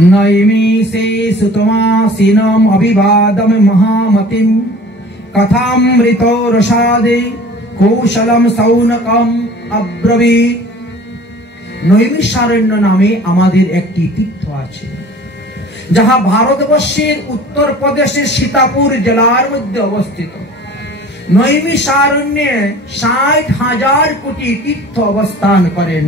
নৈমিষে সুতমাসীনম অবিবাদম মহামতিম কথামৃত রসাদে কৌশলম সৌনকম অব্রবীত। নৈমিষারণ্য নামে আমাদের একটি তীর্থ আছে, যাহা ভারতবর্ষের উত্তরপ্রদেশের সীতাপুর জেলার মধ্যে অবস্থিত। নৈমিষারণ্যে 60,000 কোটি তীর্থ অবস্থান করেন।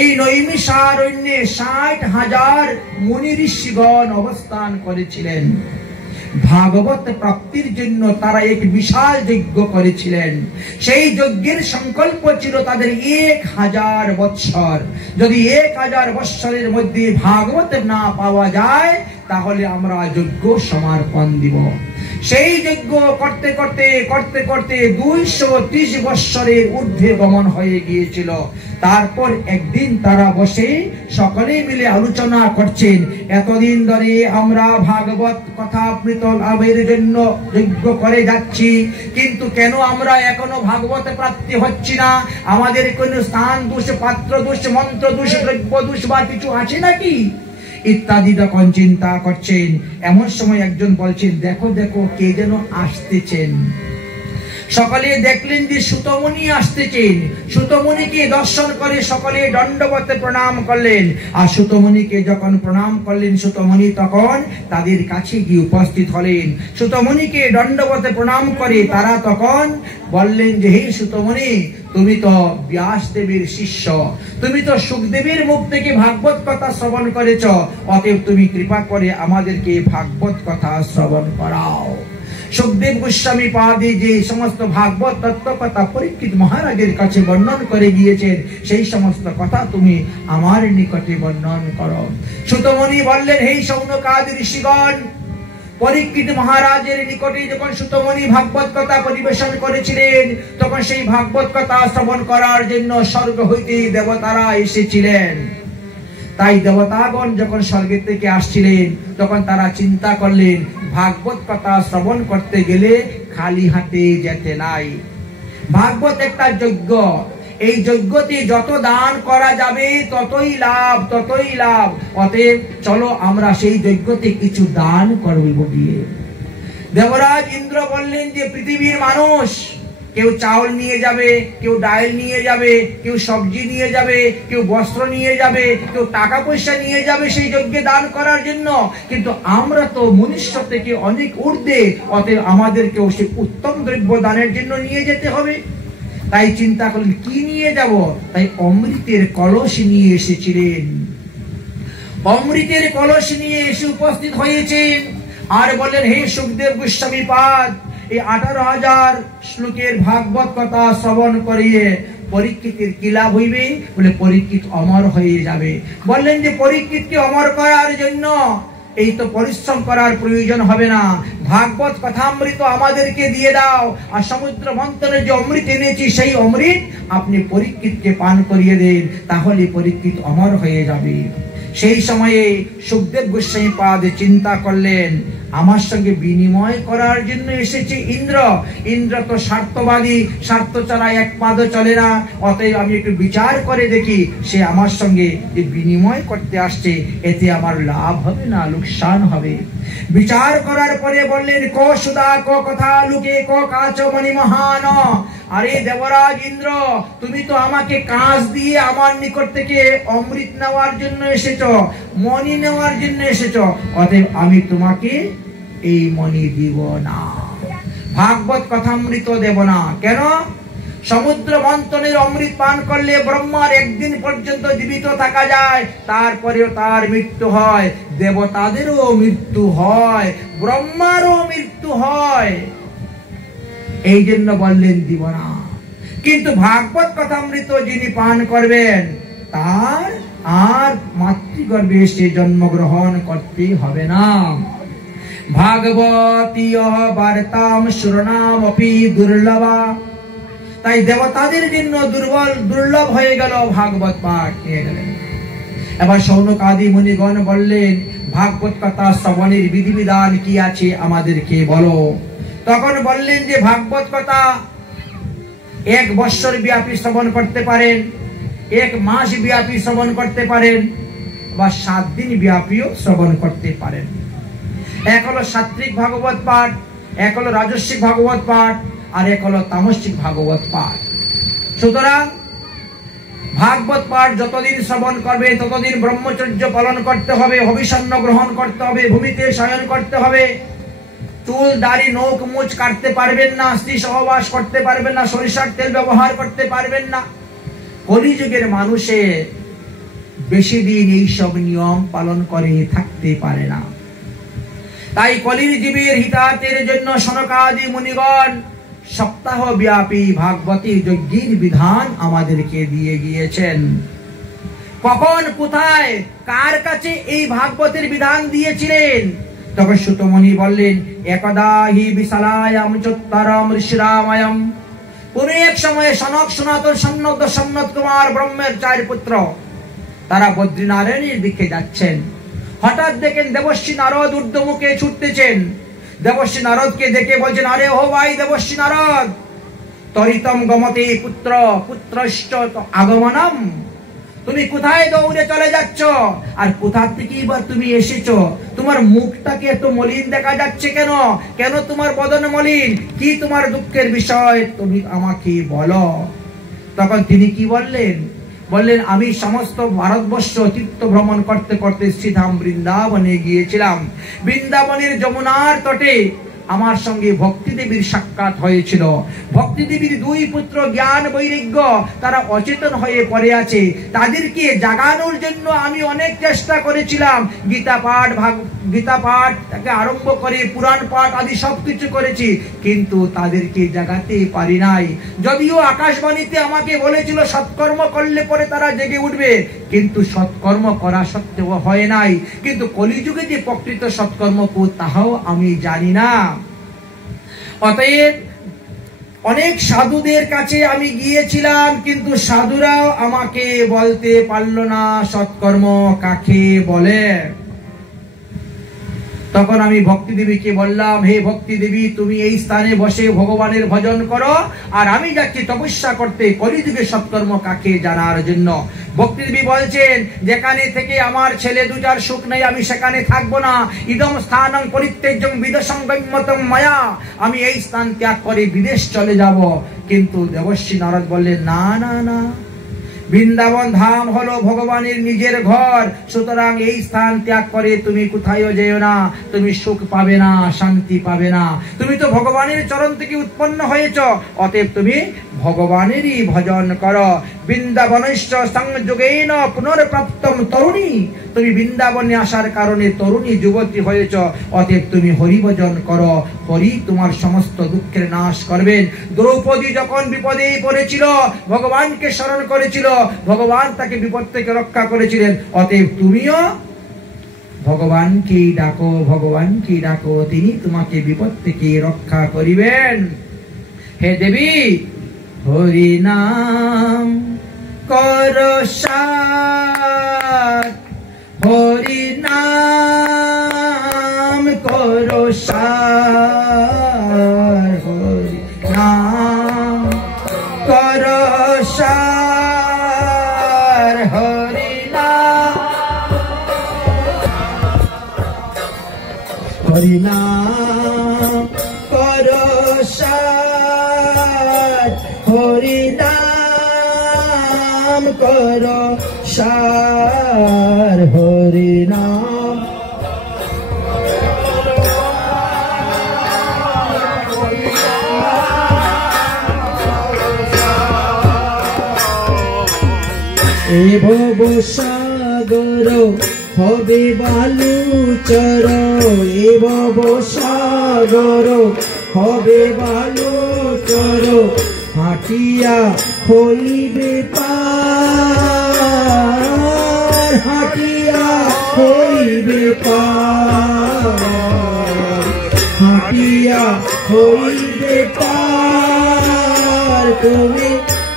এই নৈমিষারণ্যে 60,000 মুনি ঋষিগণ অবস্থান করেছিলেন। ভাগবত প্রাপ্তির জন্য তারা এক বিশাল যজ্ঞ করেছিলেন। সেই যজ্ঞের সংকল্প ছিল তাদের 1000 বৎসর। যদি 1000 বৎসরের মধ্যে ভাগবত না পাওয়া যায় তাহলে আমরা যজ্ঞ সমর্পণ দিব। সেই যজ্ঞ করতে করতে করতে করতে 230 বৎসরের ঊর্ধ্বে গমন হয়ে গিয়েছিল। তারপর একদিন তারা বসে সকলে মিলে আলোচনা করছেন, এতদিন ধরে আমরা ভাগবত কথা অমৃত লাভের জন্য যজ্ঞ করে যাচ্ছি, কিন্তু কেন আমরা এখনো ভাগবত প্রাপ্তি হচ্ছি না? আমাদের কোন স্থান দোষ, পাত্র দোষ, মন্ত্র দোষ, দ্রব্য দোষ বা কিছু আছে নাকি ইত্যাদি যখন চিন্তা করছেন, এমন সময় একজন বলছেন, দেখো দেখো কে যেন আসতেছেন। সকলে দেখলেন যে সুতমুনি আসতেছেন। সুতমুনিকে দর্শন করে সকলে দণ্ডবতে প্রণাম করলেন। আর সুতমুনিকে যখন প্রণাম করলেন, সুতমুনি তখন তাদের কাছে গিয়ে উপস্থিত হলেন। সুতমুনিকে দণ্ডবতে প্রণাম করে তারা তখন বললেন যে, হে সুতমুনি, তুমি তো ব্যাসদেবের শিষ্য, তুমি তো সুখদেবের মুখ থেকে ভাগবত কথা শ্রবণ করেছ, অতএব তুমি কৃপা করে আমাদেরকে ভাগবত কথা শ্রবণ করাও। সুখদেব গোস্বামী পাদে যে সমস্ত ভাগবত তত্ত্ব কথা পরীক্ষিত মহারাজের কাছে বর্ণন করে গিয়েছেন, সেই সমস্ত কথা তুমি আমার নিকটে বর্ণন করো। সুতমুনি বললেন, হে শৌনকাদি ঋষিগণ, পরীক্ষিত মহারাজের নিকটে যখন সুতমুনি ভাগবত কথা পরিবেশন করেছিলেন, তখন সেই ভাগবত কথা শ্রবণ করার জন্য স্বর্গ হইতে দেবতারা এসেছিলেন। তাই দেবতাগণ যখন স্বর্গ থেকে আসছিলেন, তখন তারা চিন্তা করলেন, ভাগবত কথা শ্রবণ করতে গেলে খালি হাতে যেতে নাই। ভাগবত একটা যজ্ঞ, এই যজ্ঞতে যত দান করা যাবে ততই লাভ, ততই লাভ। অতএব চলো আমরা সেই যজ্ঞতে কিছু দান করব গিয়ে। দেবরাজ ইন্দ্র বললেন যে পৃথিবীর মানুষ কেউ চাউল নিয়ে যাবে, কেউ ডাল নিয়ে যাবে, কেউ সবজি নিয়ে যাবে, কেউ বস্ত্র নিয়ে যাবে, কেউ টাকা পয়সা নিয়ে যাবে সেই যজ্ঞে দান করার জন্য। কিন্তু আমরা তো মনুষ্য থেকে অনেক ঊর্ধ্বে, অতএব আমাদেরকেও সেই উত্তম দ্রব্য দানের জন্য নিয়ে যেতে হবে। তাই চিন্তা করলেন কি নিয়ে যাব। তাই অমৃতের কলস নিয়ে এসেছিলেন। অমৃতের কলস নিয়ে এসে উপস্থিত হয়েছেন আর বললেন, হে সুখদেব গোস্বামী পাদ, এই 18,000 শ্লোকের ভাগবত কথা শ্রবণ করিয়ে পরীক্ষিতের কি লাভ হইবে? বলে পরীক্ষিত অমর হয়ে যাবে। বললেন যে পরীক্ষিতকে অমর করার জন্য এই তো পরিশ্রম করার প্রয়োজন হবে না, ভাগবত কথামৃত আমাদেরকে দিয়ে দাও, আর সমুদ্র মন্থনে যে অমৃত এনেছি সেই অমৃত আপনি পরীক্ষিতকে পান করিয়ে দেন, তাহলে পরীক্ষিত অমর হয়ে যাবে। সেই সময়ে সুখদেব গোস্বামী পাদ চিন্তা করলেন, আমার সঙ্গে বিনিময় করার জন্য এসেছে ইন্দ্র। ইন্দ্র তো স্বার্থবাদী, স্বার্থ ছাড়া এক পাদও চলে না। অতএব আমি একটু বিচার করে দেখি সে আমার সঙ্গে যে বিনিময় করতে আসছে, এতে আমার লাভ হবে না লোকসান হবে। বিচার করার পরে বললেন, ক সুদা ক কথা লুকে ক কাচ মণি মহান। আরে দেবরাজ ইন্দ্র, তুমি তো আমাকে কাঁচ দিয়ে আমার নিকট থেকে অমৃত নেওয়ার জন্য এসেছ, মণি নেওয়ার জন্য এসেছ, অতএব আমি তোমাকে এই মণি দিব না, ভাগবত কথামৃত দেব না। কেন? সমুদ্র মন্থনের অমৃত পান করলে ব্রহ্মার একদিন পর্যন্ত জীবিত থাকা যায়, তারপরেও তার মৃত্যু হয়, দেবতাদেরও মৃত্যু হয়, ব্রহ্মারও মৃত্যু হয়। এই জন্য বললেন দিব না। কিন্তু ভাগবত কথামৃত যিনি পান করবেন তার আর মাতৃগর্ভে সে জন্মগ্রহণ করতে হবে না। ভাগবতীয় বার্তাম শরণামপি দুর্লভা। তাই দেবতাদের জন্য দুর্লভ হয়ে গেল ভাগবত পাঠ নিয়ে গেলেন। এবার শৌনকাদি মুনিগণ বললেন, ভাগবত কথা শ্রবণের বিধিবিধান কি আছে আমাদেরকে বলো। তখন বললেন যে ভাগবত কথা 1 বৎসর ব্যাপী শ্রবণ করতে পারেন, 1 মাস ব্যাপী শ্রবণ করতে পারেন, বা 7 দিন ব্যাপীও শ্রবণ করতে পারেন। এক হলো সাত্ত্বিক ভাগবত পাঠ, এক হলো রাজস্বিক ভাগবত পাঠ, আর এক হলো তামসিক ভাগবত পাঠ। সুতরাং ভাগবত পাঠ যতদিন শ্রবণ করবে ততদিন ব্রহ্মচর্য পালন করতে হবে, হবিষান্ন গ্রহণ করতে হবে, ভূমিতে শয়ন করতে হবে, চুল দাড়ি নখ মুছ কাটতে পারবেন না, স্ত্রী সহবাস করতে পারবেন না, সরিষার তেল ব্যবহার করতে পারবেন না। কলিযুগের মানুষে বেশি দিন এইসব নিয়ম পালন করে থাকতে পারে না। তাই কলির জীবের হিতার্থের জন্য সনকাদি মুনিগণ সপ্তাহ ব্যাপী ভাগবতী যজ্ঞের বিধান আমাদেরকে দিয়ে গিয়েছেন। কখন কোথায় কার কাছে এই ভাগবতের বিধান দিয়েছিলেন? তখন সুতমুনি বললেন, একদা হি বিশালায়াম চত্বরম ঋষিরামায়ম। কোন এক সময়ে সনক সনাতন সন্নত সন্নত কুমার ব্রহ্মের 4 পুত্র তারা বদ্রীনারায়ণের দিকে যাচ্ছেন। হঠাৎ দেখেন দেবশ্রী নারদ ঊর্ধ্বমুখে ছুটতেছেন। দেবশ্রী নারদকে দেখে বলছেন, আরে ও ভাই দেবশ্রী নারদ, তরিতম গমতে পুত্র পুত্রশ্চ আগমনম। তুমি কোথায় দৌড়ে চলে যাচ্ছ? আর কোথা থেকে এবার তুমি এসেছো? তোমার মুখটাকে এত মলিন দেখা যাচ্ছে কেন? কেন তোমার বদন মলিন? কি তোমার দুঃখের বিষয়? তুমি আমাকে বলো। তখন তিনি কি বললেন? বললেন, আমি সমস্ত ভারতবর্ষ তীর্থ ভ্রমণ করতে করতে শ্রীধাম বৃন্দাবনে গিয়েছিলাম। বৃন্দাবনের যমুনার তটে আমার সঙ্গে ভক্তি দেবীর সাক্ষাৎ হয়েছিল। ভক্তি দেবীর 2 পুত্র জ্ঞান বৈরাগ্য তারা অচেতন হয়ে পড়ে আছে। তাদেরকে জাগানোর জন্য আমি অনেক চেষ্টা করেছিলাম। গীতা পাঠ থেকে আরম্ভ করে পুরাণ পাঠ আদি সবকিছু করেছি, কিন্তু তাদেরকে জাগাতে পারি নাই। যদিও আকাশবাণীতে আমাকে বলেছিল সৎকর্ম করলে পরে তারা জেগে উঠবে, কিন্তু সৎকর্ম করা সত্ত্বেও হয় নাই। কিন্তু কলিযুগে যে প্রকৃত সৎকর্ম তাহাও আমি জানি না। অতএব অনেক সাধুদের কাছে আমি গিয়েছিলাম, কিন্তু সাধুরাও আমাকে বলতে পারল না সৎকর্ম কাকে বলে। তখন আমি ভক্তি দেবীকে বললাম, হে ভক্তি দেবী, তুমি এই স্থানে বসে ভগবানের ভজন করো, আর আমি যাচ্ছি তপস্যা করতে কলিযুগে সৎকর্ম কাকে জানার জন্য। ভক্তি দেবী বলছেন, যেখানে থেকে আমার ছেলে 2-4 সুখ নেই আমি সেখানে থাকবো না। ইদম স্থানং পরিত্যজ্যং বিদেশং গম্যতং মায়া। আমি এই স্থান ত্যাগ করে বিদেশ চলে যাব। কিন্তু দেবশ্রী নারদ বললেন, না না না, বৃন্দাবন ধাম হলো ভগবানের নিজের ঘর। সুতরাং এই স্থান ত্যাগ করে তুমি কোথায়ও যেও না, তুমি সুখ পাবে না, শান্তি পাবে না। তুমি তো ভগবানের চরণ থেকে উৎপন্ন হয়েছ, অতএব তুমি ভগবানেরই ভজন করো। বৃন্দাবনস্য সংযোগেন পুনর্প্রাপ্তম তরুণী। তুমি বৃন্দাবনে আসার কারণে তরুণী যুবতী হয়েছ, অতএব তুমি হরি ভজন করো। হরি তোমার সমস্ত দুঃখের নাশ করবেন। দ্রৌপদী যখন বিপদে পড়েছিল ভগবানকে স্মরণ করেছিল, ভগবান তাকে বিপদ থেকে রক্ষা করেছিলেন। অতএব তুমিও ভগবানকেই ডাকো, ভগবানকেই ডাকো, তিনি তোমাকে বিপদ থেকে রক্ষা করিবেন। হে দেবী, হরি নাম কর সার, হরি নাম কর সার, হরি নাম কর সার, হরি নাম, হরি নাম কর সার, হরি নাম কর সার, হরি নাম। এ ভব সাগর হবে বালুচর, এ ভব সাগর হবে বালুচর, হাটিয়া হইবে পার, হাটিয়া হইবে পার, হাটিয়া হইবে পার, তুমি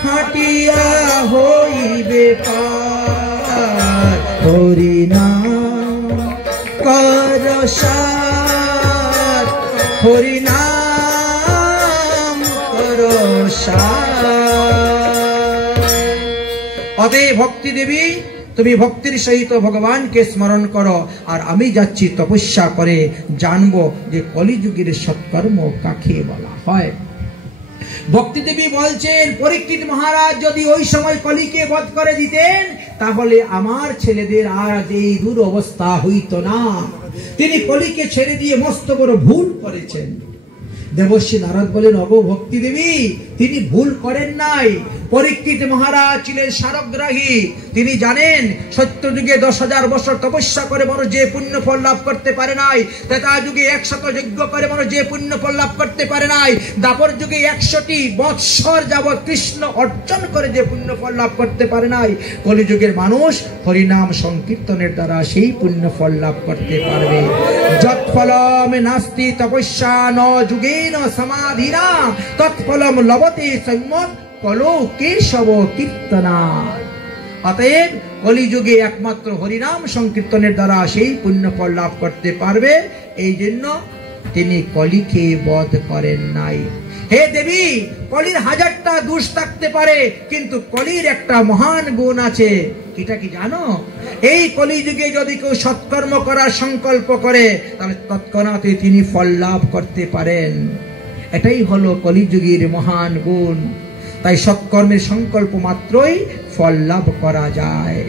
হাটিয়া হইবে পার। হরি নাম কর সার, হরি নাম কর সার। অতএব ভক্তি দেবী তুমি ভক্তির সহিত ভগবানকে স্মরণ করো, আর আমি যাচ্ছি তপস্যা করে জানবো যে কলিযুগের সৎকর্ম কাকে বলা হয়। ভক্তি দেবী বলছেন, পরীক্ষিত মহারাজ যদি ওই সময় কলিকে বধ করে দিতেন তাহলে আমার ছেলেদের আর এই দুরবস্থা হইতো না। তিনি কলিকে ছেড়ে দিয়ে মস্ত বড় ভুল করেছেন। দেবশ্রী নারদ বলেন, অগো ভক্তি দেবী, তিনি ভুল করেন নাই। পরীক্ষিত মহারাজ ছিলেন সারগ্রাহী। তিনি জানেন সত্যযুগে 10,000 বছর তপস্যা করে মানুষ যে পুণ্য ফল লাভ করতে পারে নাই, ত্রেতা যুগে 100 যজ্ঞ করে মানুষ যে পুণ্য ফল লাভ করতে পারে নাই, দ্বাপর যুগে 100টি বৎসর যাবৎ কৃষ্ণ অর্জন করে যে পুণ্য ফল লাভ করতে পারে নাই, কলিযুগের মানুষ হরিনাম সংকীর্তনের দ্বারা সেই পুণ্য ফল লাভ করতে পারবে। যৎফলম নাস্তি তপস্যা ন যুগেন সমাধিনা তৎফলম লভতে সম্যক কলো কেশব কীর্তনা। অতএব কলিযুগে একমাত্র হরিনাম সংকীর্তনের দ্বারা সেই পুণ্য ফল লাভ করতে পারবে। এই জন্য তিনি কলিকে বধ করেন নাই। হে দেবী, কলির 1000টা দোষ থাকতে পারে, কিন্তু কলির একটা মহান গুণ আছে। এটা কি জানো? এই কলিযুগে যদি কেউ সৎকর্ম করার সংকল্প করে তাহলে তৎক্ষণাৎ তিনি ফল লাভ করতে পারেন। এটাই হলো কলিযুগের মহান গুণ। তাই সৎকর্মের সংকল্প মাত্রই ফল লাভ করা যায়।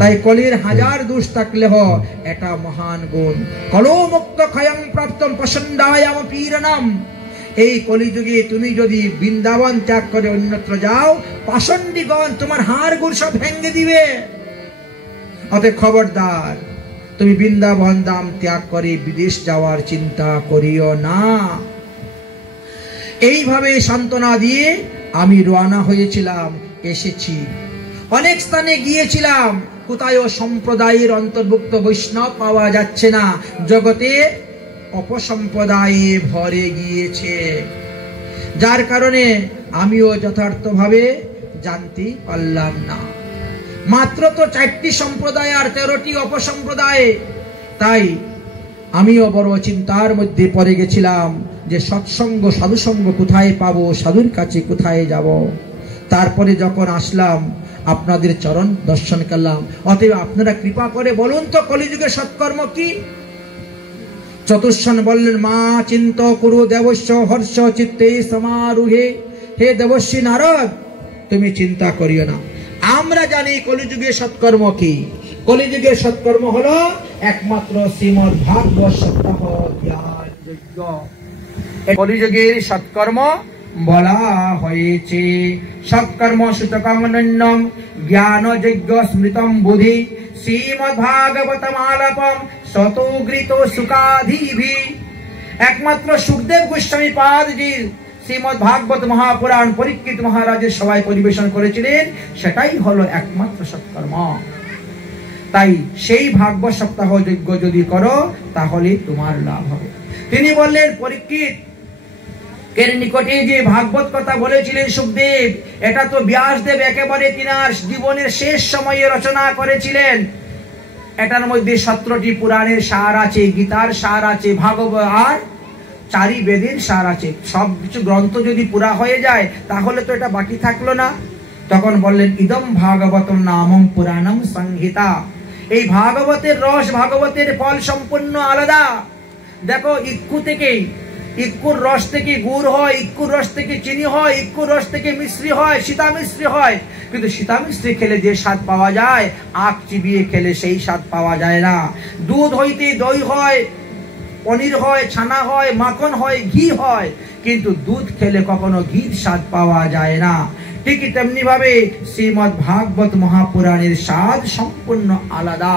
তাই কলির 1000 দোষ থাকলেও এটা মহান গুণ। কলো মুক্ত ক্ষয়ং প্রাপ্তম পছন্দায়াম পীরনাম। এই কলিযুগে তুমি যদি বৃন্দাবন ত্যাগ করে অন্যত্র যাও, পাষণ্ডীগণ তোমার হাড় গুড় সব ভেঙে দিবে। অতএব খবরদার, তুমি বৃন্দাবন ধাম ত্যাগ করে বিদেশ যাওয়ার চিন্তা করিও না। এইভাবে সান্ত্বনা দিয়ে আমি রওনা হয়েছিলাম, এসেছি। অনেক স্থানে গিয়েছিলাম, কোথায়ও সম্প্রদায়ের অন্তর্ভুক্ত বৈষ্ণব পাওয়া যাচ্ছে না। জগতে অপসম্প্রদায়ে ভরে গিয়েছে, যার কারণে আমিও যথার্থভাবে জানতে পারলাম না। মাত্র তো 4টি সম্প্রদায় আর 13টি অপসম্প্রদায়। তাই আমিও বড় চিন্তার মধ্যে পড়ে গেছিলাম যে সৎসঙ্গ সাধুসঙ্গ কোথায় পাবো, সাধুর কাছে কোথায় যাব। তারপরে যখন আসলাম আপনাদের চরণ দর্শন করলাম। অতএব আপনারা কৃপা করে বলুন তো কলিযুগের সৎকর্ম কি? চতুর্শন বললেন, মা চিন্ত করু দেবস্য হর্ষ চিত্তে সমারুহে। হে দেবশ্রী নারদ, তুমি চিন্তা করিও না। আমরা জানি কলিযুগের সৎকর্ম কি। কলিযুগের সৎকর্ম হলো একমাত্র শ্রীমদ্ ভাগবত সপ্তাহ জ্ঞান যজ্ঞ। কলিযুগের সৎকর্ম বলা হয়েছে। সৎকর্ম সূচকং নন্যম জ্ঞান যজ্ঞ স্মৃতম বুদ্ধি শ্রীমদ্ ভাগবতম আলাপম শতগৃত সুখাধিভি। একমাত্র সুখদেব গোস্বামী পাদজি শ্রীমদ্ ভাগবত মহাপুরাণ পরীক্ষিত মহারাজের সভায় পরিবেশন করেছিলেন, সেটাই হলো একমাত্র সৎকর্ম। তাই সেই ভাগবত সপ্তাহ যজ্ঞ যদি করো তাহলে তোমার লাভ হবে। তিনি বললেন, পরীক্ষিত এর নিকটে যে ভাগবত কথা বলেছিলেন সুখদেব, এটা তো ব্যাসদেব একেবারে তিনার জীবনের শেষ সময়ে রচনা করেছিলেন। এটার মধ্যে 17টি পুরাণের সার আছে, গীতার সার আছে, ভাগবত আর 4 বেদের সার আছে। সব কিছু গ্রন্থ যদি পুরা হয়ে যায় তাহলে তো এটা বাকি থাকলো না। তখন বললেন, ইদম ভাগবতম নামম পুরাণম সংহিতা। এই ভাগবতের রস, ভাগবতের ফল সম্পূর্ণ আলাদা। দেখো, ইক্কুর রস থেকে গুড় হয়, ইক্কুর রস থেকে চিনি হয়, ইক্কুর রস থেকে মিশ্রি হয়, সীতা মিশ্রি হয়। কিন্তু সীতা মিশ্রি খেলে যে স্বাদ পাওয়া যায়, আখ চিবিয়ে খেলে সেই স্বাদ পাওয়া যায় না। দুধ হইতে দই হয়, পনির হয়, ছানা হয়, মাখন হয়, ঘি হয়, কিন্তু দুধ খেলে কখনো ঘির স্বাদ পাওয়া যায় না। ঠিক তেমনি ভাবে শ্রীমদ্ ভাগবত মহাপুরাণের স্বাদ সম্পূর্ণ আলাদা।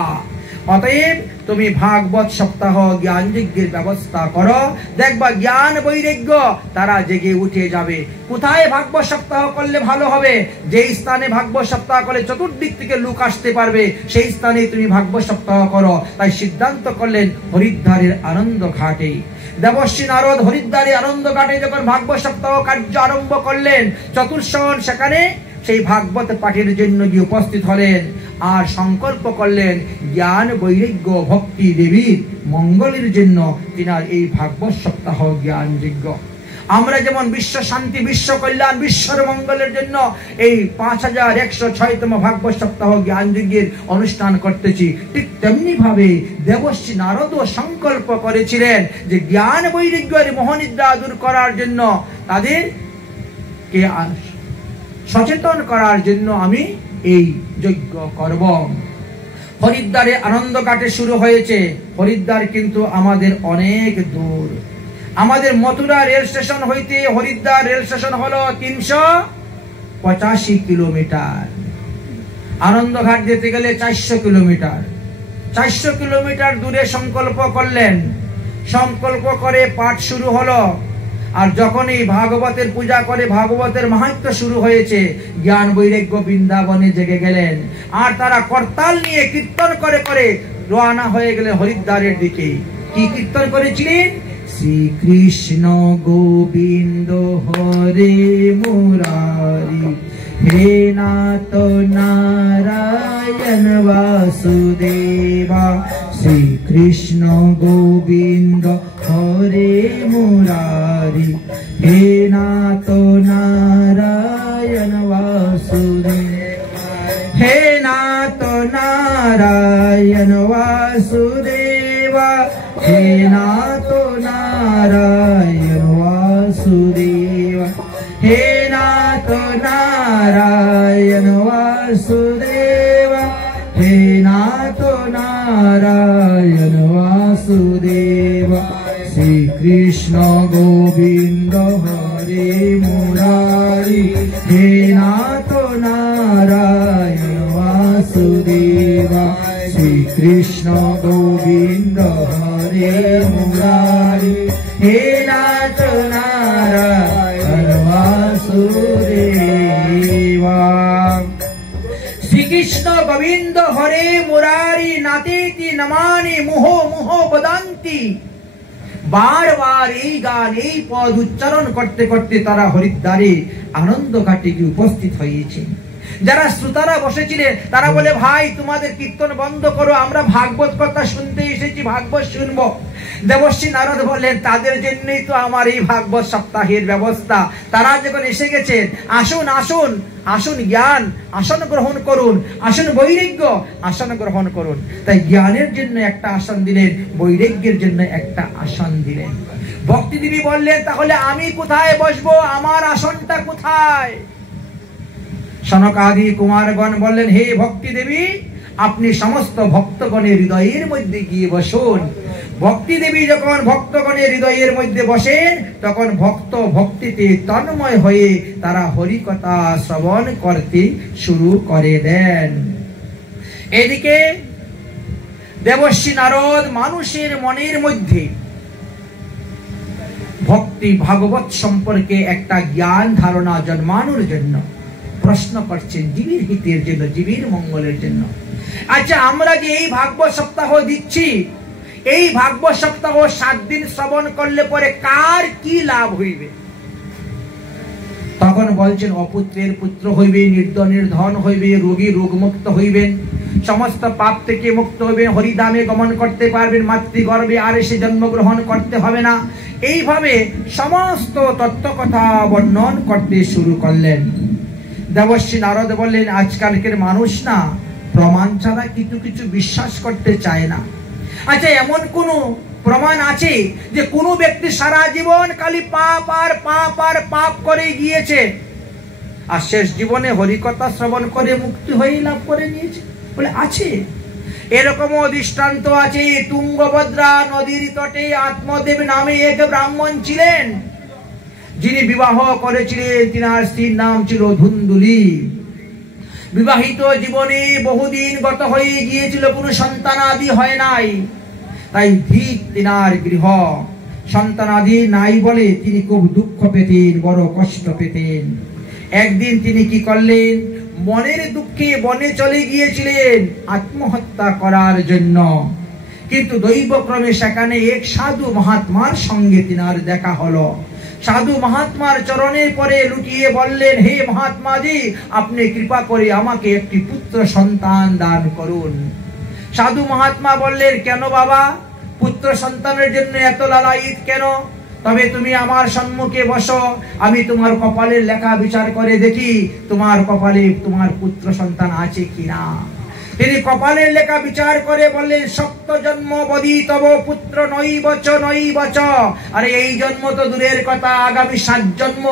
অতএব তুমি ভাগবত সপ্তাহ জ্ঞান যজ্ঞের ব্যবস্থা করো, দেখবা জ্ঞান বৈরাগ্য তারা জেগে উঠে যাবে। কোথায় ভাগবত সপ্তাহ করলে ভালো হবে? যেই স্থানে ভাগবত সপ্তাহ করলে চতুর্দিক থেকে লোক আসতে পারবে, সেই স্থানে তুমি ভাগবত সপ্তাহ করো। তাই সিদ্ধান্ত করলেন হরিদ্বারের আনন্দ ঘাটে। দেবশ্রী নারদ হরিদ্বারে আনন্দ ঘাটে যখন ভাগবত সপ্তাহ কার্য আরম্ভ করলেন, চতুর্শন সেখানে সেই ভাগবত পাঠের জন্য গিয়ে উপস্থিত হলেন আর সংকল্প করলেন জ্ঞান বৈরাগ্য ভক্তি দেবীর মঙ্গলের জন্য তিনার এই ভাগবত সপ্তাহ জ্ঞান যজ্ঞ। আমরা যেমন বিশ্ব শান্তি, বিশ্ব কল্যাণ, বিশ্বর মঙ্গলের জন্য এই 5106তম ভাগবত সপ্তাহ জ্ঞান যজ্ঞের অনুষ্ঠান করতেছি, ঠিক তেমনি ভাবে দেবর্ষি নারদও সংকল্প করেছিলেন যে জ্ঞান বৈরাগ্যের মোহনিদ্রা দূর করার জন্য, তাদেরকে সচেতন করার জন্য আমি এই যজ্ঞ করব। হরিদ্বারে আনন্দ ঘাটে শুরু হয়েছে। হরিদ্বার কিন্তু আমাদের অনেক দূর। আমাদের মথুরা রেল স্টেশন হইতে হরিদ্বার রেল স্টেশন হলো 385 কিলোমিটার। আনন্দঘাট যেতে গেলে 400 কিলোমিটার। 400 কিলোমিটার দূরে সংকল্প করলেন। সংকল্প করে পাঠ শুরু হলো। আর যখনই ভাগবতের পূজা করে ভাগবতের মাহাত্ম্য শুরু হয়েছে, জ্ঞান বৈরাগ্য বৃন্দাবনে জেগে গেলেন। আর তারা করতাল নিয়ে কীর্তন করে করে রওনা হয়ে গেলেন হরিদ্বারের দিকে। কি কীর্তন করেছিলেন? শ্রীকৃষ্ণ গোবিন্দ হরে মুরারি, হে নাথ নারায়ণ বাসুদেবা। শ্রীকৃষ্ণ গোবিন্দ হরে মুরারি, হে নাথ নারায়ণ বাসুদেবা। হে নাথ নারায়ণ বাসুদেবা, হে নাথ নারায়ণ বাসুদেবা, হে নাথ নারায়ণ বাসুদেবা, হে নাথ নারায়ণ বাসুদেবা। শ্রীকৃষ্ণ গোবিন্দ হরে মুরারি, হে নাথ নারায়ণ বাসুদেবা। শ্রীকৃষ্ণ গোবিন্দ হরে মুরারি, হে নাথ নারায়ণ বাসুদেবা। শ্রীকৃষ্ণ গোবিন্দ হরে মুরারি, নাতেতি নমানি মুহ মুহ বদান্তি। বারবার এই গান, এই পদ উচ্চারণ করতে করতে তারা হরিদ্বারে আনন্দ ঘাটে গিয়ে উপস্থিত হয়েছে। যারা শ্রোতারা বসেছিলেন তারা বলে, ভাই তোমাদের কীর্তন বন্ধ করো, আমরা ভাগবত কথা শুনতে এসেছি, ভাগবত শুনবো। দেবর্ষি নারদ বললেন, তাদের জন্যই তো আমার এই ভাগবত সপ্তাহের ব্যবস্থা। তারা যখন এসে গেছেন, আসুন আসুন আসুন জ্ঞান আসন গ্রহণ করুন, আসুন বৈরাগ্য আসন গ্রহণ করুন। তাই জ্ঞানের জন্য একটা আসন দিলেন, বৈরাগ্যের জন্য একটা আসন দিলেন। ভক্তি দেবী বললেন, তাহলে আমি কোথায় বসবো, আমার আসনটা কোথায়? সনক আদি কুমারগণ বললেন, হে ভক্তি দেবী, আপনি সমস্ত ভক্তগণের হৃদয়ের মধ্যে গিয়ে বসুন। ভক্তি দেবী যখন ভক্তগণের হৃদয়ের মধ্যে বসেন, তখন ভক্ত ভক্তিতে তন্ময় হয়ে তারা হরিকথা শ্রবণ করতে শুরু করে দেন। এদিকে দেবর্ষি নারদ মানুষের মনের মধ্যে ভক্তি ভাগবত সম্পর্কে একটা জ্ঞান ধারণা জন্মানোর জন্য প্রশ্ন করছেন, জীবের হিতের জন্য, জীবের মঙ্গলের জন্য। আচ্ছা, আমরা যে এই ভাগবত সপ্তাহ দিচ্ছি, এই ভাগবত সপ্তাহ 7 দিন শ্রবণ করলে পরে কার কি লাভ হইবে? তখন বলছেন, অপুত্রের পুত্র হইবে, নির্ধনের ধন হইবে, রোগী রোগমুক্ত হইবেন, সমস্ত পাপ থেকে মুক্ত হইবেন, হরিধামে গমন করতে পারবেন, মাতৃগর্ভে আর এসে জন্মগ্রহণ করতে হবে না। এইভাবে সমস্ত তত্ত্ব কথা বর্ণন করতে শুরু করলেন। দেবর্ষি নারদ বললেন, আজকালকের মানুষ না প্রমাণ ছাড়া কিছু কিছু বিশ্বাস করতে চায় না। আচ্ছা, এমন কোন প্রমাণ আছে যে কোন ব্যক্তি সারা জীবন খালি পাপ আর পাপ আর পাপ করে গিয়েছে, আর শেষ জীবনে হরিকথা শ্রবণ করে মুক্তি হয়ে লাভ করে নিয়েছে? বলে আছে। এরকমও দৃষ্টান্ত আছে। তুঙ্গভদ্রা নদীর তটে আত্মদেব নামে এক ব্রাহ্মণ ছিলেন, যিনি বিবাহ করেছিলেন। তিনার স্ত্রীর নাম ছিল ধুন্দুলি। বিবাহিত জীবনে বহুদিন গত হয়ে গিয়েছিল, কোনো সন্তানাদি হয় নাই। তাই ঠিক তিনার গৃহ সন্তানাদি নাই বলে তিনি খুব দুঃখ পেতেন, বড় কষ্ট পেতেন। একদিন তিনি কি করলেন, মনের দুঃখে বনে চলে গিয়েছিলেন আত্মহত্যা করার জন্য। কিন্তু দৈবক্রমে সেখানে এক সাধু মহাত্মার সঙ্গে তিনার দেখা হলো। সাধু মহাত্মার চরণে পরে লুটিয়ে বললেন, হে মহাত্মাজি, আপনি কৃপা করে আমাকে একটি পুত্র সন্তান দান করুন। সাধু মহাত্মা বললেন, কেন বাবা, পুত্র সন্তানের জন্য এত লালায়িত কেন? তবে তুমি আমার সম্মুখে বসো, আমি তোমার কপালের লেখা বিচার করে দেখি তোমার কপালে তোমার পুত্র সন্তান আছে কিনা। তিনি কপালের লেখা বিচার করে বললেন, সপ্ত জন্ম বদি তব পুত্র নৈবচ নৈবচ। আরে এই জন্ম তো দূরের কথা, আগামী 7 জন্ম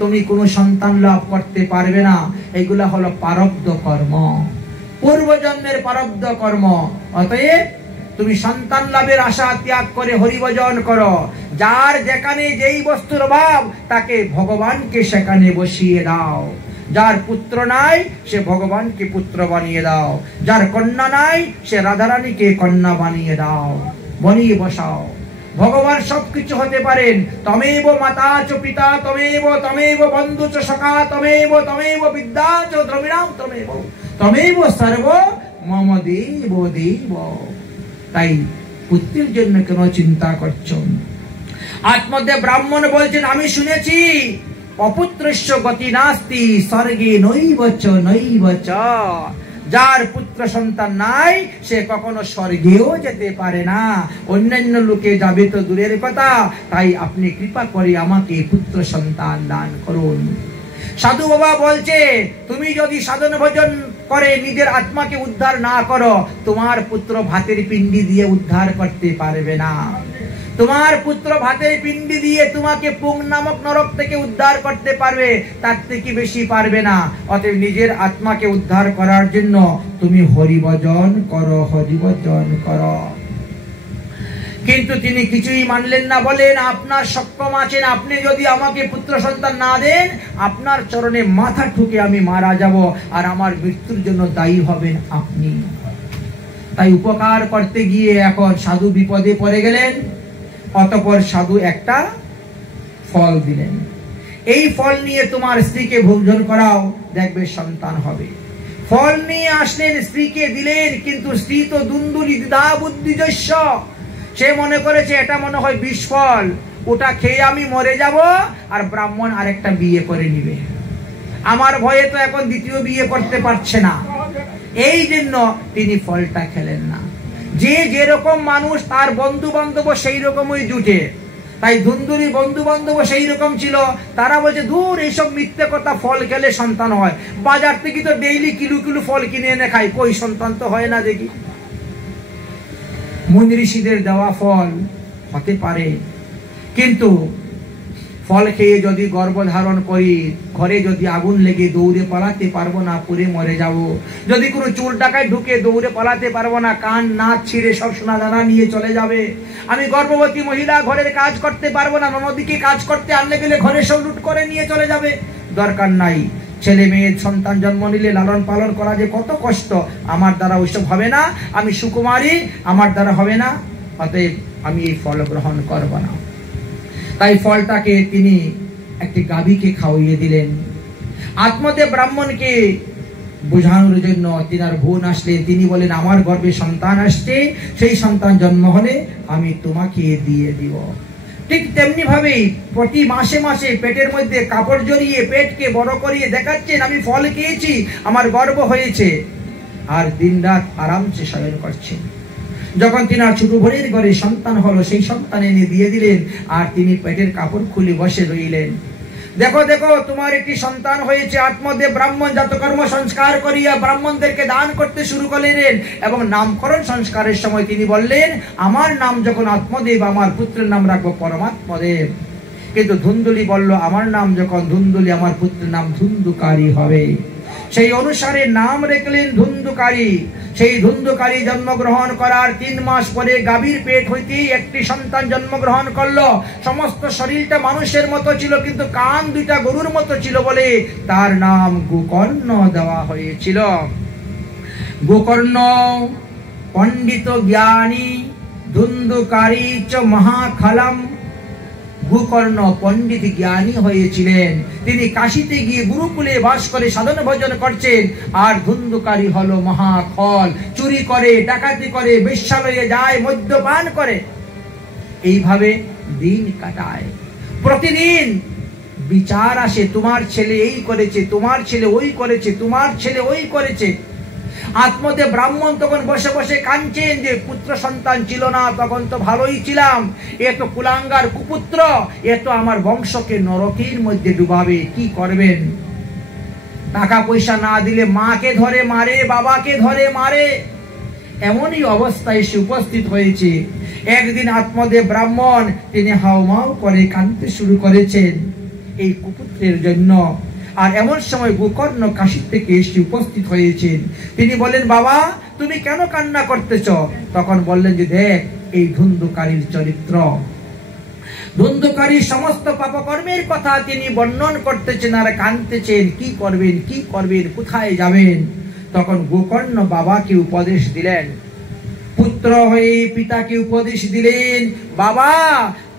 তুমি কোনো সন্তান লাভ করতে পারবে না। এইগুলা হলো প্রারব্ধ কর্ম, পূর্ব জন্মের প্রারব্ধ কর্ম। অতএব তুমি সন্তান লাভের আশা ত্যাগ করে হরিভজন করো। যার যেখানে যেই বস্তুর অভাব তাকে ভগবানকে সেখানে বসিয়ে দাও। যার পুত্র নাই সে ভগবানকে পুত্র বানিয়ে দাও, যার কন্যা নাই সে রাধারানীকে কন্যা বানিয়ে দাও, বানিয়ে বসাও। ভগবান সবকিছু হতে পারেন। তমেব মাতা চ পিতা তমেব, তমেব বন্ধু চ সখা তমেব, তমেব বিদ্যা চ দ্রবিণাম তমেব, তমেব সর্ব মম দেব দেব। তাই পুত্রের জন্য কেন চিন্তা করছো? আত্মদেব ব্রাহ্মণ বলছেন, আমি শুনেছি অপুত্রস্য গতি নাস্তি স্বর্গে নৈবচ নৈবচ। যার পুত্র সন্তান নাই সে কখনো স্বর্গেও যেতে পারে না, অন্যান্য লোকে যাবে তো দূরের কথা। তাই আপনি কৃপা করে আমাকে পুত্র সন্তান দান করুন। সাধু বাবা বলছে, তুমি যদি সাধন ভজন করে নিজের আত্মাকে উদ্ধার না করো, তোমার পুত্র ভাতের পিণ্ডি দিয়ে উদ্ধার করতে পারবে না। তোমার পুত্র ভাতের পিণ্ডি দিয়ে তোমাকে পুং নামক নরক থেকে উদ্ধার করতে পারবে, তার থেকে বেশি পারবে না। অতএব নিজের আত্মাকে উদ্ধার করার জন্য তুমি হরিভজন করো, হরিভজন করো। কিন্তু তিনি কিছুই মানলেন না, বলেন আপনার সক্ষম আছেন, আপনি যদি আমাকে পুত্র সন্তান না দেন আপনার চরণে মাথা ঠুকে আমি মারা যাব, আর আমার মৃত্যুর জন্য দায়ী হবেন আপনি। তাই উপকার করতে গিয়ে এখন সাধু বিপদে পড়ে গেলেন। অতঃপর সাধু একটা ফল দিলেন, এই ফল নিয়ে তোমার স্ত্রীকে ভোজন করাও, দেখবে সন্তান হবে। ফল নিয়ে আসলেন, স্ত্রীকে দিলেন, কিন্তু স্ত্রী তো দুন্দুলি দ্বিধা বুদ্ধিজস্য। সে মনে করেছে এটা মনে হয় বিষ ফল, ওটা খেয়ে আমি মরে যাব, আর ব্রাহ্মণ আরেকটা বিয়ে করে নিবে। আমার ভয়ে তো এখন দ্বিতীয় বিয়ে করতে পারছে না, এই জন্য তিনি ফলটা খেলেন না। যে যেরকম মানুষ তার বন্ধু বান্ধব সেই রকমই জুটে। তাই ধুন্দুরি বন্ধু বান্ধব সেই রকম ছিল, তারা বলছে দূর এইসব মিথ্যে কথা, ফল খেলে সন্তান হয়। বাজার থেকে তো ডেইলি কিলো কিলো ফল কিনে এনে খাই, কই সন্তান তো হয় না দেখি। মুনি ঋষিদের দেওয়া ফল হতে পারে, কিন্তু ফল খেয়ে যদি গর্ভধারণ করি, ঘরে যদি আগুন লেগে দৌড়ে পালাতে পারবো না, পুড়ে মরে যাব। যদি কোনো চুল টাকায় ঢুকে দৌড়ে পালাতে পারবো না, কান নাক ছিঁড়ে সব সোনা দানা নিয়ে চলে যাবে। আমি গর্ভবতী মহিলা, ঘরের কাজ করতে পারবো না, ননদিকে কাজ করতে আনলে গেলে ঘরে সব লুট করে নিয়ে চলে যাবে। দরকার নাই। ছেলে মেয়ে সন্তান জন্ম নিলে লালন পালন করা যে কত কষ্ট, আমার দ্বারা ওইসব হবে না। আমি সুকুমারী, আমার দ্বারা হবে না, অতএব আমি এই ফল গ্রহণ করব না। তাই ফলটাকে তিনি একটি গাভীকে খাওয়িয়ে দিলেন। আত্মদেব ব্রাহ্মণকে বোঝানোর জন্য তিনার বোন আসলে তিনি বলেন, আমার গর্ভে সন্তান আসছে, সেই সন্তান জন্ম হলে আমি তোমাকে দিয়ে দিব। ঠিক তেমনি ভাবেই প্রতি মাসে মাসে পেটের মধ্যে কাপড় জড়িয়ে পেটকে বড় করিয়ে দেখাচ্ছেন, আমি ফল খেয়েছি, আমার গর্ভ হয়েছে, আর দিনরাত আরামসে শয়ন করছেন। যখন তিনার ছোট বোনের ঘরে সন্তান হলো, সেই সন্তান এনে দিয়ে দিলেন, আর তিনি পেটের কাপড় খুলে বসে রইলেন। দেখো দেখো তোমার একটি সন্তান হয়েছে। আত্মদেব ব্রাহ্মণ জাতকর্ম সংস্কার করিয়া ব্রাহ্মণদেরকে দান করতে শুরু করলেন, এবং নামকরণ সংস্কারের সময় তিনি বললেন, আমার নাম যখন আত্মদেব, আমার পুত্রের নাম রাখবো পরমাত্মদেব। কিন্তু ধুন্দুলি বলল, আমার নাম যখন ধুন্দুলি, আমার পুত্রের নাম ধুন্দুকারী হবে। সেই অনুসারে নাম রেখলেন ধুন্দুকারী। সেই ধুন্দুকারী জন্মগ্রহণ করার 3 মাস পরে গাভীর পেট হইতেই একটি সন্তান জন্মগ্রহণ করলো। সমস্ত শরীরটা মানুষের মতো ছিল, কিন্তু কান দুইটা গরুর মতো ছিল বলে তার নাম গোকর্ণ দেওয়া হয়েছিল। গোকর্ণ পণ্ডিত জ্ঞানী, ধুন্দুকারী চ মহাখালাম। গোকর্ণ পণ্ডিত জ্ঞানী হয়েছিলেন, তিনি কাশীতে গিয়ে গুরুকুলে বাস করে সাধন ভজন করছেন। আর ধুন্দুকারী হলো মহাখল, চুরি করে, ডাকাতি করে, বেশ্যালয়ে যায়, মদ্যপান করে, এইভাবে দিন কাটায়। প্রতিদিন বিচার আসে, তোমার ছেলে এই করেছে, তোমার ছেলে ওই করেছে, তোমার ছেলে ওই করেছে। আত্মদেব ব্রাহ্মণ তখন বসে বসে কাঁদছেন যে পুত্র সন্তান ছিল না, তখন তো ভালোই ছিলাম, এ তো কুলাঙ্গার কুপুত্র, এ তো আমার বংশকে নরকের মধ্যে ডুবাবে, কি করবেন? টাকা পয়সা না দিলে মাকে ধরে মারে, বাবাকে ধরে মারে, এমনই অবস্থায় এসে উপস্থিত হয়েছে। একদিন আত্মদেব ব্রাহ্মণ তিনি হাউমাউ করে কাঁদতে শুরু করেছেন এই কুপুত্রের জন্য। আর এমন সময় গোকর্ণ কাশী থেকে এসে উপস্থিত হয়েছেন। তিনি বলেন, বাবা তুমি কেন কান্না করতেছ? তখন বললেন যে দেখ এই ধুন্ধুকারীর চরিত্র, ধুন্ধুকারীর সমস্ত পাপকর্মের কথা তিনি বর্ণন করতেছেন আর কাঁদতেছেন, কি করবেন, কি করবেন, কোথায় যাবেন? তখন গোকর্ণ বাবাকে উপদেশ দিলেন, পুত্র হয়ে পিতাকে উপদেশ দিলেন, বাবা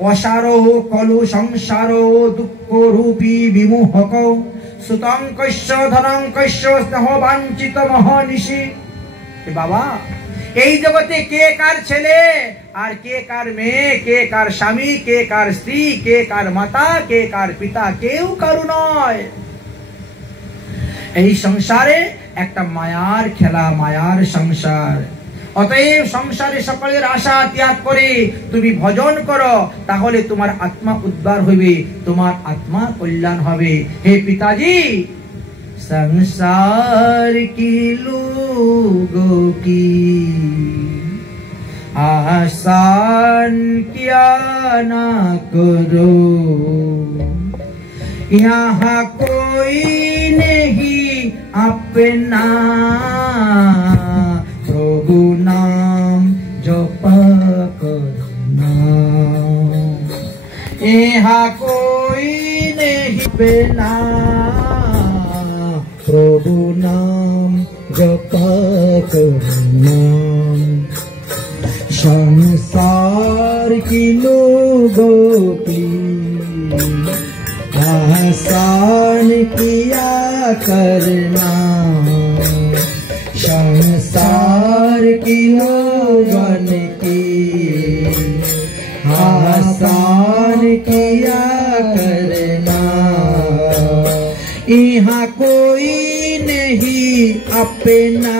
অসারো কলু সংসারো দুঃখ রূপী বিমোহক সুতং কৈশ্য ধনং কৈশ্য স্নেহ বাঞ্ছিত মহনিশি। বাবা এই জগতে কে কার ছেলে আর কে কার মেয়ে, কে কার স্বামী, কে কার স্ত্রী, কে কার মাতা, কে কার পিতা, কেউ কারু নয়। এই সংসারে একটা মায়ার খেলা, মায়ার সংসার। অতএব সংসারে সকলের আশা ত্যাগ করে তুমি ভজন করো, তাহলে তোমার আত্মা উদ্ধার হবে, তোমার আত্মা কল্যাণ হবে। হে পিতাজি, संसार की लोगों की आसान क्या ना करो, यहाँ कोई नहीं अपना प्रभु नाम जपा करना, यहाँ कोई नहीं अपना प्रभु नाम जपा करना। संसार की लोगों की आसान किया करना, संसार की लोगन की आसान किया करना, यहाँ कोई नहीं अपना,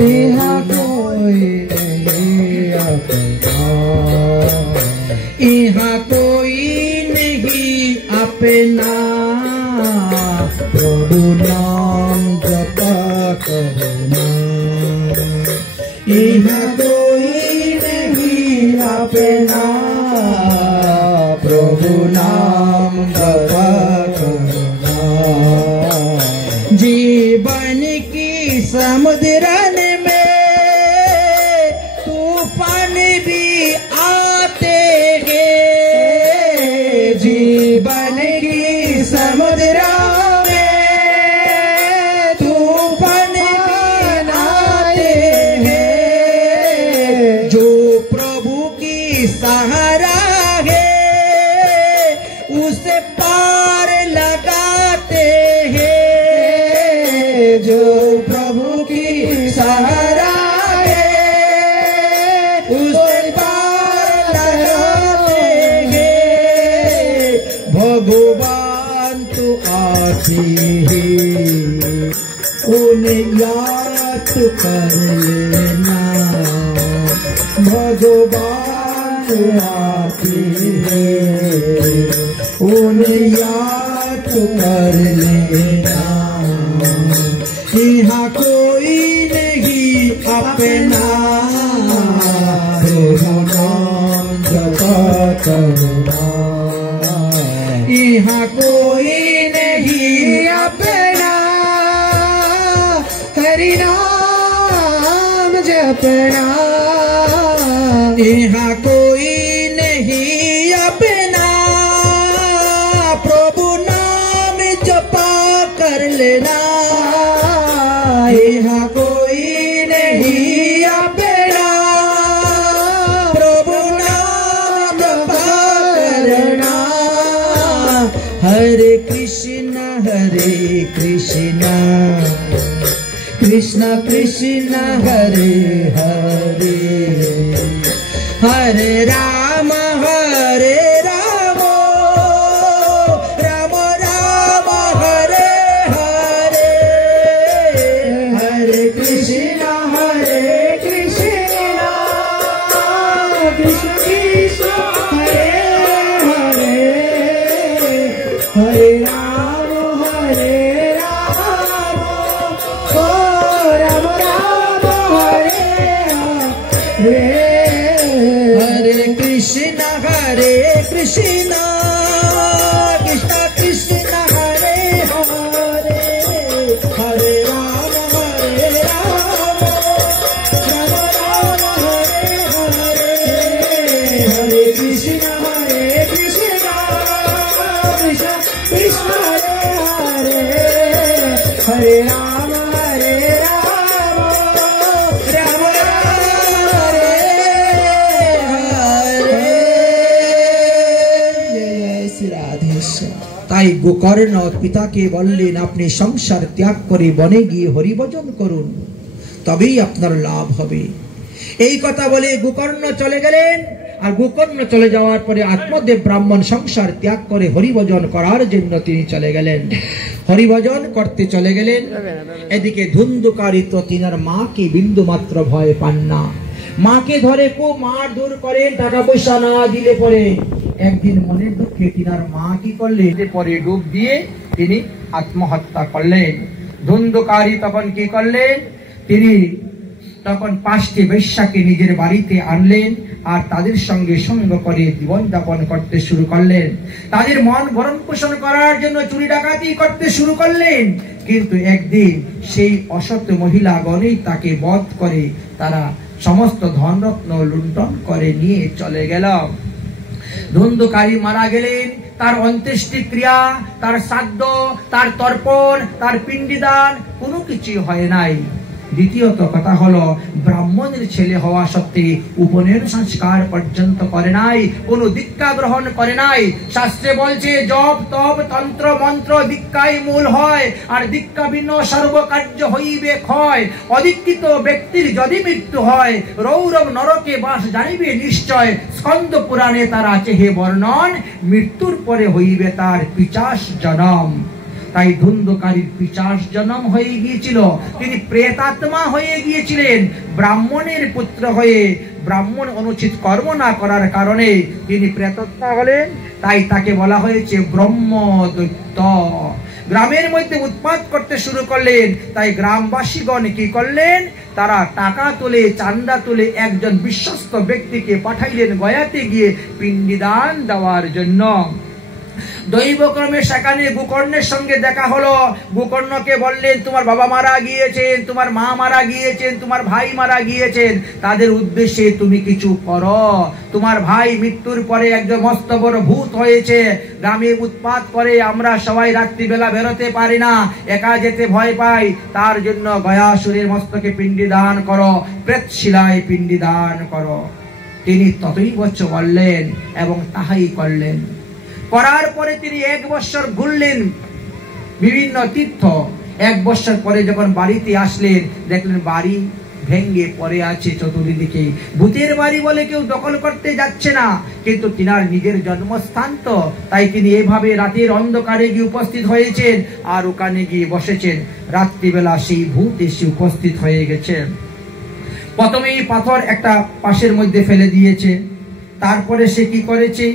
यहाँ कोई नहीं अपना, यहाँ कोई नहीं अपना प्रभु नाम जपा करना, यहाँ कोई नहीं अपना प्रभु नाम जपा करना। जीवन की समुद्रन में तूफान भी आते हैं, जीवन की समुद्र में तूफान भी आते हैं, जो प्रभु की सहारा है उसे पार लगाते हैं, जो प्रभु की सहारा है उसे पार लगाते हैं। भगवान तो आते हैं उन्हें याद कर लेना, भगवान आते हैं उन्हें याद कर लेना, यहाँ कोई नहीं अपना प्रभु नाम जपा करना, यहाँ कोई नहीं अपना हरि नाम जपना, यहाँ कोई नहीं अपना प्रभु नाम जपा कर लेना, यहाँ कोई नहीं अपना प्रभु नाम जपा करना। हरे कृष्ण कृष्ण कृष्ण हरे हरे, हरे राम राम राम हरे हरे, हरे कृष्ण कृष्ण कृष्ण हरे हरे, हरे राम राम राम हरे हरे, हरे कृष्ण कृष्ण कृष्ण हरे हरे, हरे राम राम हरे हरे। जय श्री राधेश्याम। তাই গোকর্ণ পিতাকে বললেন, আপনি সংসার ত্যাগ করে বনে গিয়ে হরিভজন করুন, তবেই আপনার লাভ হবে। এই কথা বলে গোকর্ণ চলে গেলেন। আর গোকর্ণ চলে যাওয়ার পরে আত্মদেব ব্রাহ্মণ সংসার ত্যাগ করে হরিভজন করার জন্য তিনি চলে গেলেন, হরিভজন করতে চলে গেলেন। এদিকে ধুন্ধুকারী তো তিনার মাকে বিন্দু মাত্র ভয় পান না, মাকে ধরে খুব মারধর করেন, টাকা পয়সা না দিলে পরে। একদিন মনের দুঃখে তিনার মা কি করলেন, পরে ডুব দিয়ে তিনি আত্মহত্যা করলেন। ধুন্ধুকারী তখন কি করলেন, তিনি তখন 5টি বেশ্যাকে নিজের বাড়িতে আনলেন আর তাদের সঙ্গে সঙ্গ করে জীবন যাপন করতে শুরু করলেন। তাদের মন ভরণ পোষণ করার জন্য চুরি ডাকাতি করতে শুরু করলেন। কিন্তু একদিন সেই অসৎ মহিলাগণই তাকে বধ করে তারা সমস্ত ধনরত্ন লুণ্ঠন করে নিয়ে চলে গেল। ধুন্ধুকারী মারা গেলেন, তার অন্ত্যেষ্টি ক্রিয়া, তার শ্রাদ্ধ, তার তর্পণ, তার পিণ্ডদান কোনো কিছু হয় নাই। দ্বিতীয়ত কথা হলো, ব্রাহ্মণের ছেলে হওয়া সত্ত্বে উপনয়ন সংস্কার পর্যন্ত করে নাই, কোনো দীক্ষা গ্রহণ করে নাই। শাস্ত্রে বলছে জপ তপ তন্ত্র মন্ত্র দীক্ষাই মূল হয়, আর দীক্ষা ভিন্ন সর্বকার্য হইবে ক্ষয়। অদীক্ষিত ব্যক্তির যদি মৃত্যু হয়, রৌরব নরকে বাস জানিবে নিশ্চয়। স্কন্দ পুরাণে তার আছে হে বর্ণন, মৃত্যুর পরে হইবে তার পিচাস জনম। তাই ধুন্ধুকারীর পিচাস জন্ম হয়ে গিয়েছিল, তিনি প্রেতাত্মা হয়ে গিয়েছিলেন। ব্রাহ্মণের পুত্র হয়ে ব্রাহ্মণ অনুচিত কর্ম না করার কারণে তিনি প্রেতাত্মা হলেন। তাই তাকে বলা হয়েছে ব্রহ্মদৈত্য। গ্রামের মধ্যে উৎপাত করতে শুরু করলেন। তাই গ্রামবাসীগণ কি করলেন, তারা টাকা তুলে চান্দা তুলে একজন বিশ্বস্ত ব্যক্তিকে পাঠাইলেন গয়াতে গিয়ে পিণ্ডদান দেওয়ার জন্য। দৈবক্রমে সেখানে গোকর্ণের সঙ্গে দেখা হলো। গোকর্ণকে বললেন, তোমার বাবা মারা গিয়েছেন, তোমার মা মারা গিয়েছেন, তোমার ভাই মারা গিয়েছেন, তাদের উদ্দেশ্যে তুমি কিছু করো। তোমার ভাই মৃত্যুর পরে একজন মস্ত বড় ভূত হয়েছে, গ্রামে উৎপাত করে, আমরা সবাই রাত্রিবেলা বেরোতে পারি না, একা যেতে ভয় পাই, তার জন্য গয়াসুরের মস্তকে পিণ্ডদান করো, প্রেতশিলায় পিণ্ডদান করো। তিনি ততই বচ্চ বললেন এবং তাহাই করলেন। করার পরে তিনি 1 বৎসর ঘুরলেন বিভিন্ন তীর্থ। 1 বৎসর পরে যখন বাড়িতে আসলেন, দেখলেন বাড়ি ভেঙ্গে পড়ে আছে চতুর্দিকে। ভূতের বাড়ি বলে কেউ দখল করতে যাচ্ছে না, কিন্তু তিনার নিজের জন্মস্থান তো, তাই তিনি এভাবে রাতের অন্ধকারে গিয়ে উপস্থিত হয়েছেন আর ওখানে গিয়ে বসেছেন। রাত্রিবেলা সেই ভূত এসে উপস্থিত হয়ে গেছে। প্রথমেই পাথর একটা পাশের মধ্যে ফেলে দিয়েছে, তারপরে সে কি করেছে,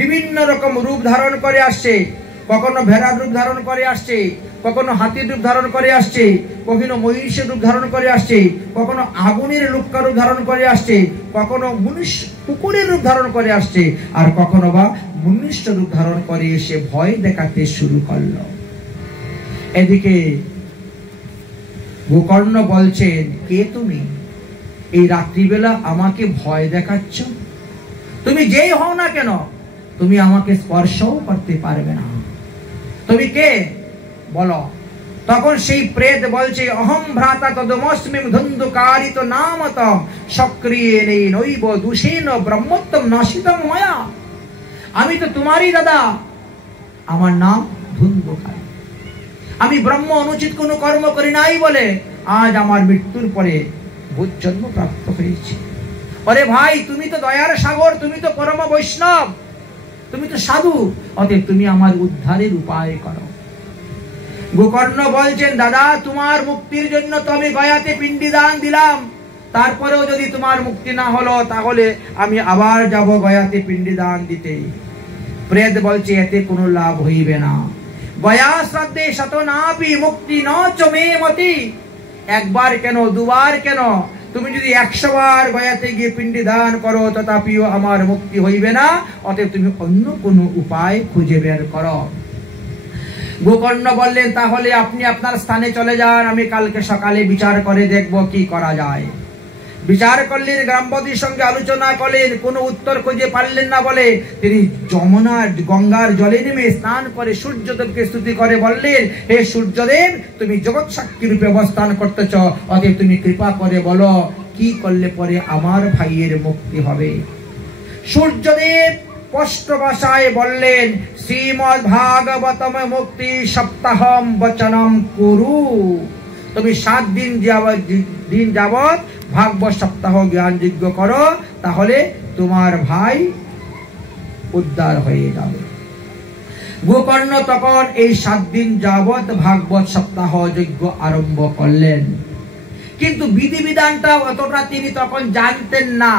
বিভিন্ন রকম রূপ ধারণ করে আসছে। কখনো ভেড়ার রূপ ধারণ করে আসছে, কখনো হাতির রূপ ধারণ করে আসছে, কখনো মহিষের রূপ ধারণ করে আসছে, কখনো আগুনের রূপ ধারণ করে আসছে, কখনো কুকুরের রূপ ধারণ করে আসছে, আর কখনো বা মনুষ্য রূপ ধারণ করে এসে ভয় দেখাতে শুরু করলো। এদিকে গোকর্ণ বলছেন, কে তুমি? এই রাত্রিবেলা আমাকে ভয় দেখাচ্ছ? তুমি যেই হও না কেন, তুমি আমাকে স্পর্শও করতে পারবে না। তুমি কে বলো? তখন সেই প্রেত বলছে, অহম ভ্রাতা তদমস্মি ধুন্ধুকারিত নামতম সক্রিয়েন নৈব দূষেন ব্রহ্মোত্তম নাশিতং মায়া। আমি তো তোমারই দাদা, আমার নাম ধুন্ধুকারী। আমি ব্রহ্ম অনুচিত কোনো কর্ম করি নাই বলে আজ আমার মৃত্যুর পরে ভূত জন্ম প্রাপ্ত হয়েছে। আরে ভাই, তুমি তো দয়ার সাগর, তুমি তো পরম বৈষ্ণব, তুমি তো সাধু, অতএব তুমি আমার উদ্ধারের উপায় করো। গোকর্ণ বলছেন, দাদা তোমার মুক্তির জন্য তো আমি গয়াতে পিণ্ডদান দিলাম, তারপরেও যদি তোমার মুক্তি না হলো তাহলে আমি আবার যাব গয়াতে পিণ্ডদান দিতে। প্রেত বলছে, এতে কোনো লাভ হইবে না। গয়া শ্রাদ্ধে শত নাপি মুক্তি ন চ মে মতি। একবার কেন, দুবার কেন, তুমি যদি 100 বার গয়াতে গিয়ে পিণ্ডি দান করো তথাপিও আমার মুক্তি হইবে না, অতএব তুমি অন্য কোনো উপায় খুঁজে বের করো। গোকর্ণ বললেন, তাহলে আপনি আপনার স্থানে চলে যান, আমি কালকে সকালে বিচার করে দেখব কি করা যায়। বিচার করলেন, গ্রামবাসীর সঙ্গে আলোচনা করলেন, কোনো উত্তর খুঁজে পারলেন না বলে তিনি যমুনার গঙ্গার জলে নেমে স্নান করে সূর্যদেবকে স্তুতি করে বললেন, হে সূর্যদেব, তুমি জগৎ সাক্ষী রূপে অবস্থান করতেছ, অতএব তুমি কৃপা করে বলো কি করলে পরে আমার ভাইয়ের মুক্তি হবে। সূর্যদেব স্পষ্ট ভাষায় বললেন, শ্রীমদ্ ভাগবতম মুক্তি সপ্তাহম বচনম কুরু। তুমি 7 দিন যাবৎ ভাগবত সপ্তাহ জ্ঞান যজ্ঞ করো, তাহলে তোমার ভাই উদ্ধার হয়ে যাবে। গোকর্ণ তখন এই 7 দিন যাবৎ ভাগবত সপ্তাহ যজ্ঞ আরম্ভ করলেন, কিন্তু বিধিবিধানটা অতটা তিনি তখন জানতেন না।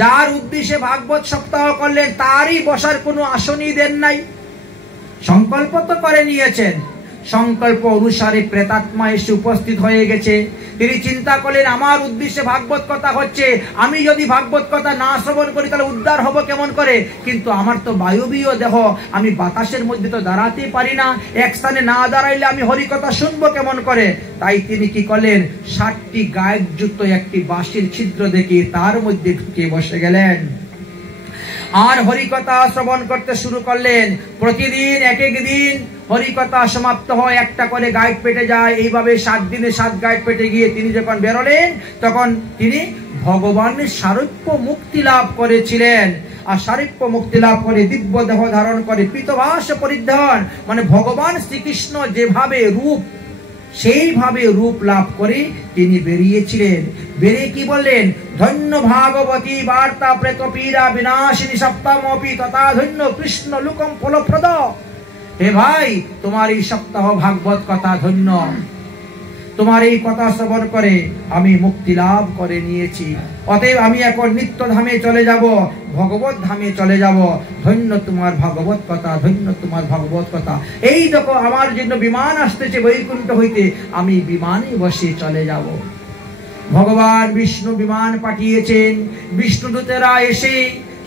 যার উদ্দেশ্যে ভাগবত সপ্তাহ করলেন তারই বসার কোনো আসনই দেন নাই। সংকল্প তো করে নিয়েছেন, সংকল্প অনুসারে প্রেতাত্মা এসে উপস্থিত হয়ে গেছে। তিনি চিন্তা করলেন, আমার উদ্দেশ্যে ভাগবত কথা হচ্ছে, আমি যদি ভাগবত কথা না শ্রবণ করি তাহলে উদ্ধার হব কেমন করে? কিন্তু আমার তো বায়বীয় দেহ, আমি বাতাসের মধ্যে তো দাঁড়াতে পারি না, এক স্থানে না দাঁড়াইলে আমি হরিকথা শুনবো কেমন করে? তাই তিনি কি করলেন, 7টি গায়কযুক্ত একটি বাঁশির ছিদ্র দেখে তার মধ্যে ঢুকে বসে গেলেন আর হরিকথা শ্রবণ করতে শুরু করলেন। প্রতিদিন এক দিন হরিকথা সমাপ্ত হয়, একটা করে গাইড পেটে যায়। এইভাবে 7 দিনে 7 গাইড পেটে গিয়ে তিনি যখন বেরোলেন তখন তিনি ভগবানের সারূপ্য মুক্তি লাভ করেছিলেন। আর সারূপ্য মুক্তি লাভ করে দিব্য দেহ ধারণ করে পীতবাস পরিধান, মানে ভগবান শ্রীকৃষ্ণ যেভাবে রূপ সেইভাবে রূপ লাভ করে তিনি বেরিয়েছিলেন। বেরিয়ে কি বললেন, ধন্য ভাগবতী বার্তা প্রেত পীড়া বিনাশিনী সপ্তাহমপি তথা ধন্য কৃষ্ণ লোকম ফলপ্রদ। হে ভাই, তোমার এই সপ্তাহ ভাগবত কথা ধন্য, তোমার এই কথা শ্রবণ করে আমি মুক্তি লাভ করে নিয়েছি, অতএব আমি এখন নিত্য ধামে চলে যাব, ভগবত ধামে চলে যাব। ধন্য তোমার ভাগবত কথা, ধন্য তোমার ভাগবত কথা। এই দেখো আমার জন্য বিমান আসতেছে বৈকুণ্ঠ হইতে, আমি বিমানে বসে চলে যাব। ভগবান বিষ্ণু বিমান পাঠিয়েছেন, বিষ্ণুদূতেরা এসে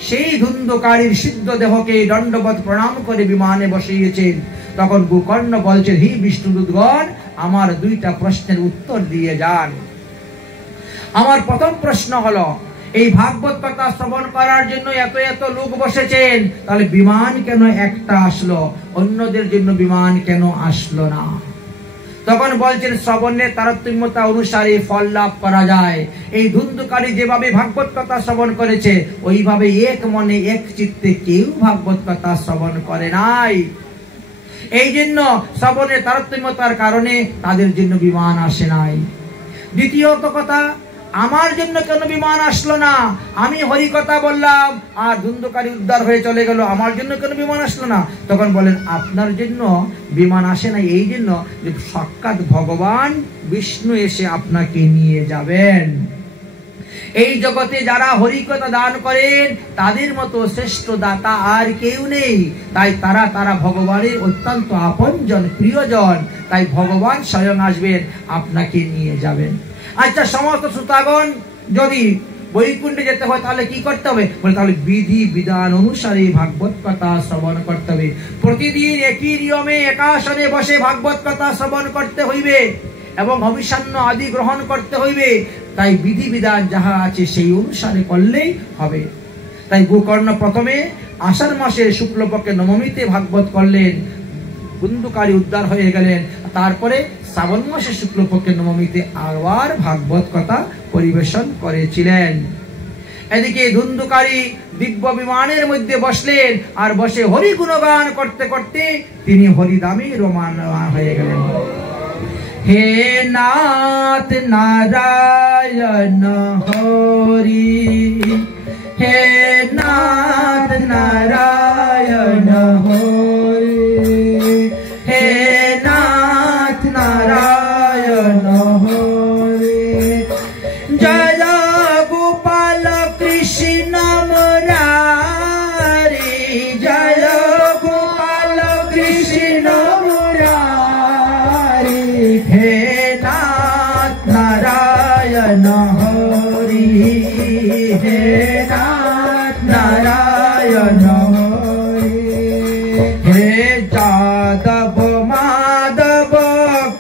সেই ধুন্ধকারীর সিদ্ধ দেহকে দণ্ডবত প্রণাম করে বিমানে বসিয়েছেন। তখন গোকর্ণ বলছেন, হে বিষ্ণুদূতগণ, আমার 2টা প্রশ্নের উত্তর দিয়ে যান। আমার প্রথম প্রশ্ন হলো, এই ভাগবত কথা শ্রবণ করার জন্য এত এত লোক বসেছেন, তাহলে বিমান কেন একটা আসলো, অন্যদের জন্য বিমান কেন আসলো না? তখন বলছেন, শ্রবণের তারতম্যতা অনুসারে ফল লাভ করা যায়। এই ধুন্ধুকারী যেভাবে ভাগবত কথা শ্রবণ করেছে, ওইভাবে এক মনে এক চিত্তে কেউ ভাগবত কথা শ্রবণ করে নাই। এই জন্য শ্রবণের তারতম্যতার কারণে তাদের জন্য বিমান আসে নাই। দ্বিতীয়ত কথা, আমার জন্য কেন বিমান আসলো না? আমি হরিকথা বললাম আর ধুন্ধুকারী উদ্ধার হয়ে চলে গেল, আমার জন্য কেন বিমান আসলো না? তখন বলেন, আপনার জন্য বিমান আসে না এই জন্য যে সাক্ষাৎ ভগবান বিষ্ণু এসে আপনাকে নিয়ে যাবেন। এই জগতে যারা হরিকথা দান করেন তাদের মতো শ্রেষ্ঠ দাতা আর কেউ নেই। তাই তারা ভগবানের অত্যন্ত আপনজন, প্রিয়জন। তাই ভগবান স্বয়ং আসবেন, আপনাকে নিয়ে যাবেন। আচ্ছা, সমস্ত শ্রোতাগণ যদি বৈকুণ্ঠে যেতে হয় তাহলে কি করতে হবে? বলে তাহলে বিধি বিধান অনুসারে ভাগবত কথা শ্রবণ করতে হবে। প্রতিদিন একই নিয়মে একাসনে বসে ভাগবত কথা শ্রবণ করতে হইবে এবং অভিসান্ন আদি গ্রহণ করতে হইবে। তাই বিধি বিধান যাহা আছে সেই অনুসারে করলেই হবে। তাই গোকর্ণ প্রথমে আষাঢ় মাসের শুক্লপক্ষে নবমীতে ভাগবত করলেন, ধুন্ধুকারী উদ্ধার হয়ে গেলেন। তারপরে শ্রাবণ মাসের শুক্লপক্ষের নবমীতে আবার ভাগবত কথা পরিবেশন করেছিলেন। এদিকে ধুন্ধুকারী দিব্য বিমানের মধ্যে বসলেন আর বসে হরি গুণগান করতে করতে তিনি হরিধামে রোমান হয়ে গেলেন। হে নাথ নারায়ণ হরি, হে নাথ নারায়ণ হরি, হে নাথ নারায়ণ হরি। জয় গোপাল কৃষ্ণ মুরারি, জয় গোপাল কৃষ্ণ মুরারি। হে নাথ নারায়ণ হে নাথ নারায়ণ হে যাদব মাধব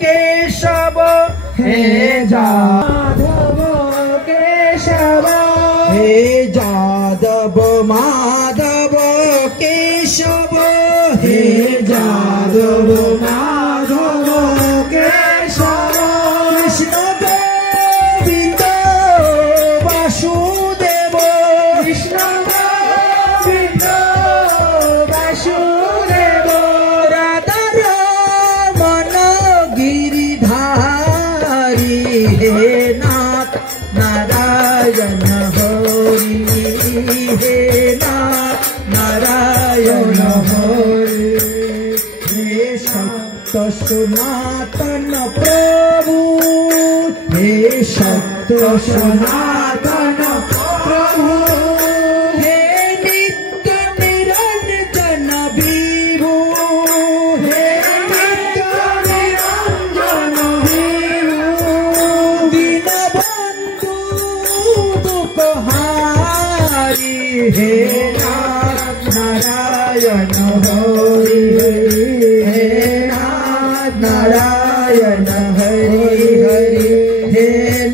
কেশব হে যাদব কেশব হে যাদব মাধব কেশব হে যাদব মাধব কেশব কৃষ্ণ গোবিন্দ বাসুদেব কৃষ্ণ গোবিন্দ বাসুদেব রাধা রমণ গিরিধারী হে নাথ নারায়ণ হরি হে নাথ নারায়ণ হরি হে সত্য সনাতন প্রভু হে সত্য সনাতন প্রভু হে নিত্য নিরঞ্জন বিভু হে নিত্য নিরঞ্জন বিভু দীনবন্ধু দুঃখহারি হে নাথ নারায়ণ হরি হে নাথ নারায়ণ হরি হরি হে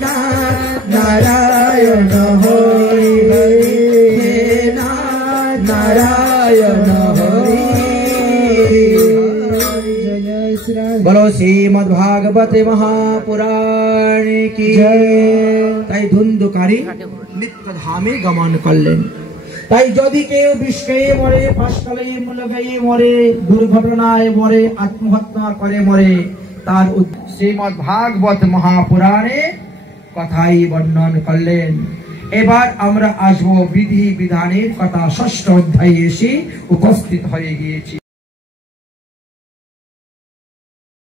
নাথ নারায়ণ হরি হরি হে নাথ নারায়ণ হরি বলো শ্রীমদ্ ভাগবতে মহাপুরাণ কি তাই ধুন্ধুকারী নিত্য ধামে গমন করলেন। তাই যদি কেউ বিষয়ে মরে, পাশকালে মূলগায়ে মরে, দুর্ঘটনায় মরে, আত্মহত্যা করে মরে, তার শ্রীমদ্ ভাগবত মহাপুরাণে কথাই বর্ণন করলেন। এবার আমরা আসবো বিধি বিধানের কথা, ষষ্ঠ অধ্যায়ে এসে উপস্থিত হয়ে গিয়েছি।